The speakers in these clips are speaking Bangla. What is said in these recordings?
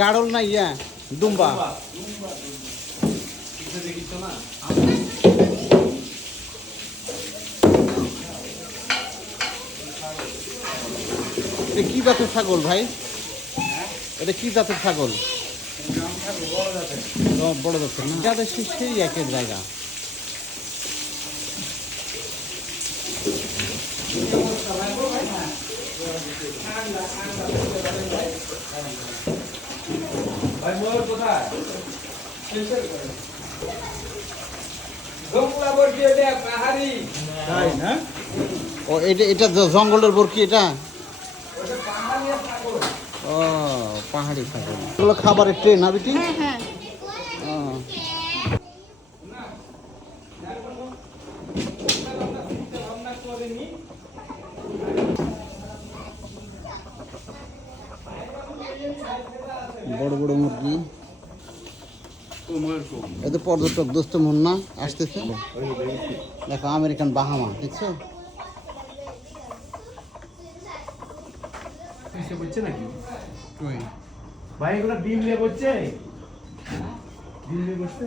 গাড়ল না ইয়া দুম্বা কি জাতের ছাগল ভাই? এটা কি জাতের ছাগল? বড় জাতের না? যাদের সেই একের জায়গা। ও এটা জঙ্গলের বরকি এটা? ও পাহাড়ি ছাগল। এগুলো খাবারের ট্রেন না বেটি? বড় বড় মুরগি। এতে পর্যটক দোস্ত মুন্না আসতেছে। দেখো আমেরিকান বাহামা, দেখছো? ভাই এগুলো ডিম নিয়ে বসছে? ডিম নিয়ে বসছে?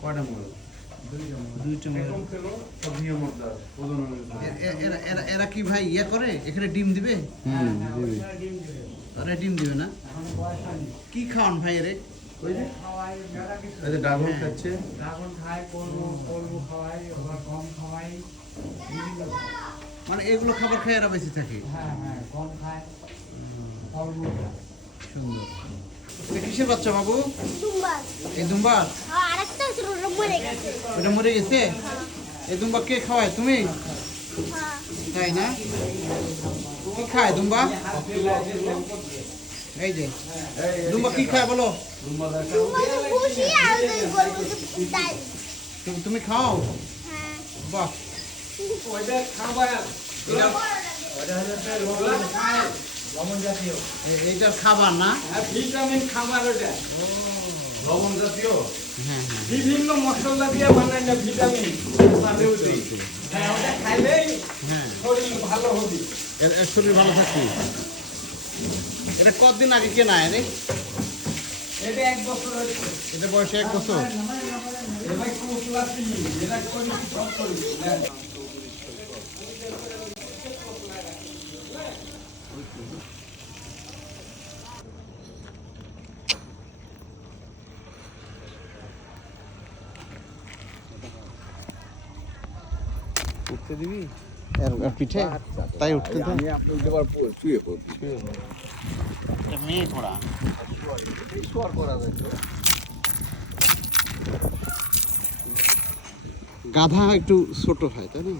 কয়টা মোড়? এরা কি ভাই ইয়া করে এখানে ডিম দিবে? আরে ডিম দিবে না? কি খাওয়ান ভাই এরে? ড্রাগন খাচ্ছে। মানে এগুলো খাবার খায় এরা বেশি থাকে। সুন্দর। কিসের বাচ্চা বাবু? এই দুম্বার? ওটা মরে গেছে? এই দুম্বা কে খাওয়ায়? তুমি? তাই না? কি খায় দুম্বা? এই যে দুম্বা কি খায় বলো? তুমি খাও? বাহ, এইটার খাবার না? ভিটামিন খাবার ওটা লবণ জাতীয়। হ্যাঁ হ্যাঁ, বিভিন্ন মশলা দিয়ে বানায় না ভিটামিন। ওটা খাইলেই শরীর ভালো হবে। শরীর ভালো থাকবে। এটা কতদিন আগে কেনা রে? এটা 1 বছর হয়েছে। এটা বয়সে 1 বছর। এটা কুসলাতি, এটা করি সব করি। উঠতে দিবি পিঠে? তাই উঠতে দেয়? আমি আপনি উঠতে পারবো, শুয়ে পড়বি। মেয়ে ঘোড়া শোয়ার করা যায় তো। গাধা একটু ছোট হয় তাই না?